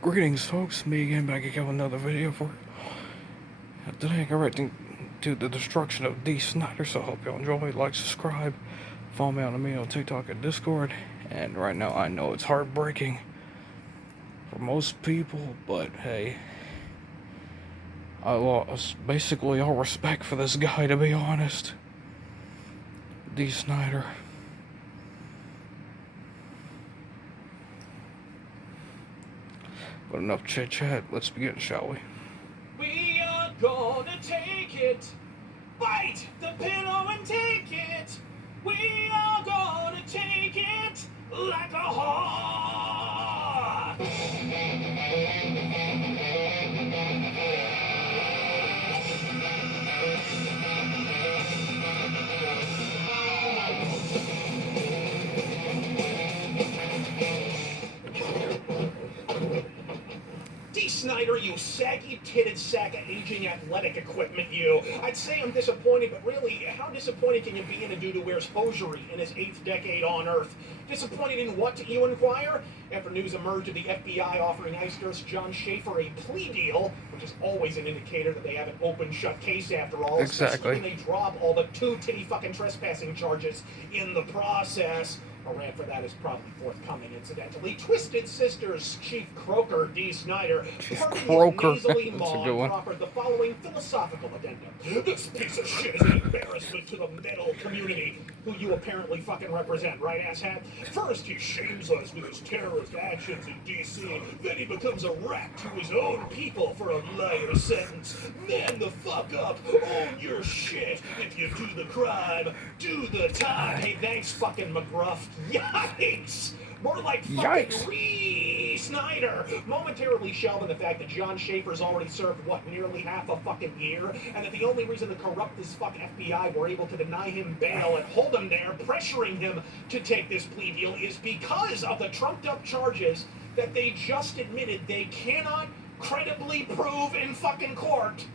Greetings, folks. Me again, back again with another video for today. I got right to the destruction of D. Snider. So I hope y'all enjoy. Like, subscribe, follow me on TikTok and Discord. And right now, I know it's heartbreaking for most people, but hey, I lost basically all respect for this guy, to be honest. D. Snider. But enough chit chat. Let's begin, shall we? We are gonna take it. Bite the pillow and take it. We are gonna take it like a hawk. D. Snider, you saggy-titted sack of aging athletic equipment, you. I'd say I'm disappointed, but really, how disappointed can you be in a dude who wears hosiery in his 8th decade on Earth? Disappointed in what, you inquire? After news emerged of the FBI offering ICE's John Schaefer a plea deal, which is always an indicator that they have an open-shut case after all, Exactly. especially when they drop all the 2 titty-fucking trespassing charges in the process. A rant for that is probably forthcoming, incidentally. Twisted Sisters Chief Croker D. Snider, Croker. nasally That's a good one. proffered the following philosophical addendum. This piece of shit is an embarrassment to the metal community, who you apparently fucking represent, right, asshat? First, he shames us with his terrorist actions in D.C., then he becomes a rat to his own people for a lighter sentence. Man the fuck up, own your shit. If you do the crime, do the time. Hey, thanks, fucking McGruff. Yikes! More like fucking Snyder, momentarily shelving the fact that John Schaefer's already served, what, nearly half a fucking year? And that the only reason the corrupt as fuck FBI were able to deny him bail and hold him there, pressuring him to take this plea deal, is because of the trumped up charges that they just admitted they cannot credibly prove in fucking court.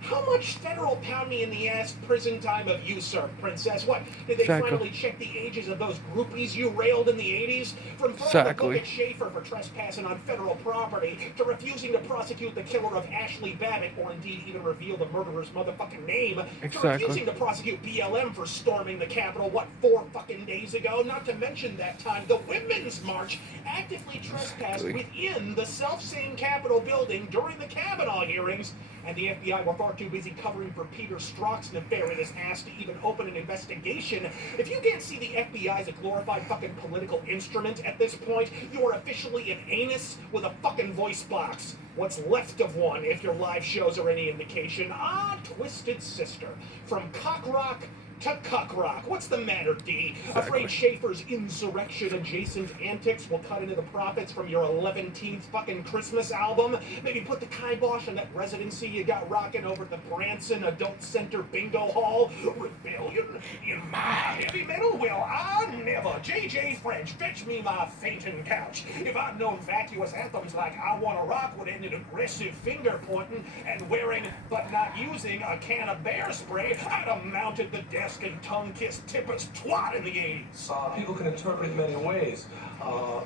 How much federal pound me in the ass prison time have you served, princess? What, did they finally check the ages of those groupies you railed in the 80s? From throwing the book at Schaefer for trespassing on federal property, to refusing to prosecute the killer of Ashley Babbitt, or indeed even reveal the murderer's motherfucking name, to refusing to prosecute BLM for storming the Capitol, what, 4 fucking days ago? Not to mention that time the Women's March actively trespassed within the self-same Capitol building during the Kavanaugh hearings, and the FBI were far too busy covering for Peter Strzok's nefarious ass to even open an investigation. If you can't see the FBI as a glorified fucking political instrument at this point, you are officially an anus with a fucking voice box. What's left of one, if your live shows are any indication. Ah, Twisted Sister. From cock rock to cuck rock. What's the matter, D? Afraid Schaefer's insurrection-adjacent antics will cut into the profits from your 11th fucking Christmas album? Maybe put the kibosh on that residency you got rocking over at the Branson Adult Center Bingo Hall? Rebellion? In my heavy metal? Well, I never. J.J. French, fetch me my fainting couch. If I'd known vacuous anthems like I Wanna Rock would end in aggressive finger-pointing and wearing, but not using, a can of bear spray, I'd have mounted the desk and tongue-kissed Tipper's twat in the 80s. People can interpret it many ways.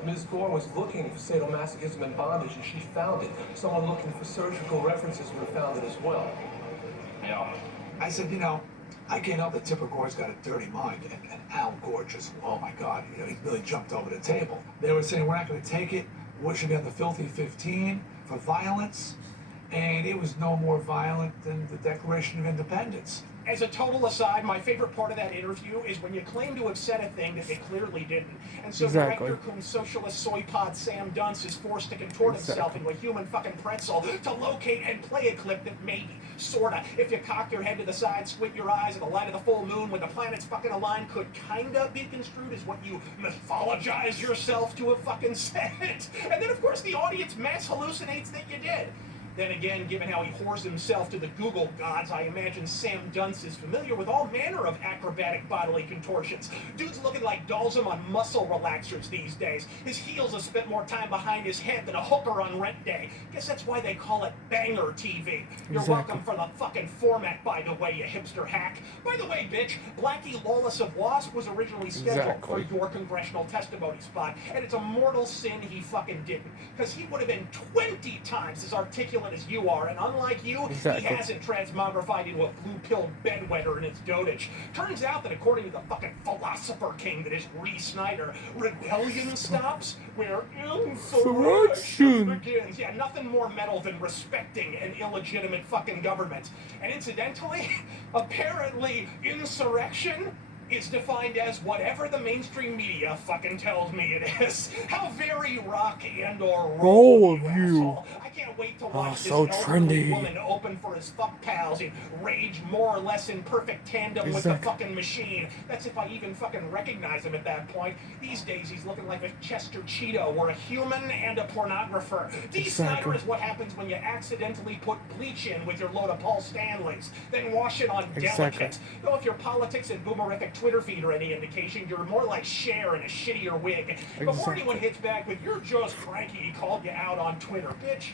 Ms. Gore was looking for sadomasochism and bondage, and she found it. Someone looking for surgical references would have found it as well. Yeah. I said, I can't help that Tipper Gore's got a dirty mind, and Al Gore just, oh my God, he really jumped over the table. They were saying, we're not going to take it. What should be on the filthy 15 for violence? And it was no more violent than the Declaration of Independence. As a total aside, my favorite part of that interview is when you claim to have said a thing that they clearly didn't. And so director cum socialist soy pod Sam Dunce is forced to contort himself into a human fucking pretzel to locate and play a clip that maybe, sorta, if you cock your head to the side, squint your eyes in the light of the full moon when the planets fucking align, could kinda be construed as what you mythologize yourself to have fucking said. And then, of course, the audience mass hallucinates that you did. Then again, given how he whores himself to the Google gods, I imagine Sam Dunce is familiar with all manner of acrobatic bodily contortions. Dude's looking like Dalsum on muscle relaxers these days. His heels have spent more time behind his head than a hooker on rent day. Guess that's why they call it banger TV. You're welcome for the fucking format, by the way, you hipster hack. By the way, bitch, Blackie Lawless of Wasp was originally scheduled for your congressional testimony spot, and it's a mortal sin he fucking didn't, because he would have been 20 times as articulate as you are, and unlike you, he hasn't transmogrified into a blue-pilled bedwetter in its dotage. Turns out that according to the fucking philosopher king that is Snider, rebellion stops where insurrection begins. Yeah, nothing more metal than respecting an illegitimate fucking government. And incidentally, apparently insurrection is defined as whatever the mainstream media fucking tells me it is. How very rock and or roll of you. I can't wait to watch this elderly woman open for his fuck pals and rage more or less in perfect tandem with the fucking machine. That's if I even fucking recognize him at that point. These days he's looking like a Chester Cheeto or a human and a pornographer. Snider is what happens when you accidentally put bleach in with your load of Paul Stanleys, then wash it on delicate. Though if your politics and boomerific Twitter feed are any indication, you're more like Cher in a shittier wig. Before anyone hits back with "you're just cranky," he called you out on Twitter, bitch.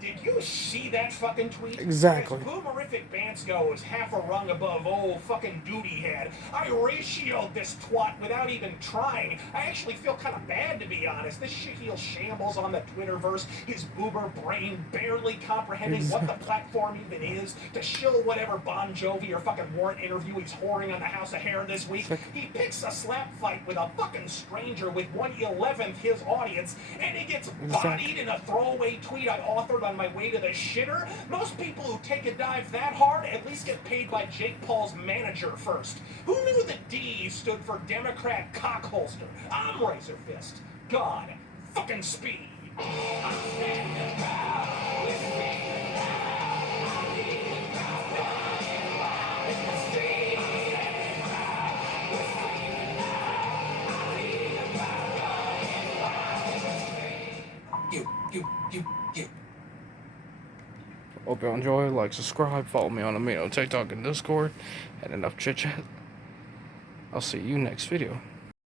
Did you see that fucking tweet? Exactly. As boomerific Bansko is half a rung above old fucking duty head. I ratioed this twat without even trying. I actually feel kind of bad, to be honest. This shitheel shambles on the Twitterverse, his boober brain barely comprehending what the platform even is, to shill whatever Bon Jovi or fucking Warrant interview he's whoring on the House of Hair this week. He picks a slap fight with a fucking stranger with 1/11th his audience, and he gets bodied in a throwaway tweet I authored on my way to the shitter. Most people who take a dive that hard at least get paid by Jake Paul's manager first. Who knew the D stood for Democrat cockholster? I'm Razor Fist. God fucking speed. You. Hope you enjoy, like, subscribe, follow me on TikTok and Discord, and enough chit chat. I'll see you next video.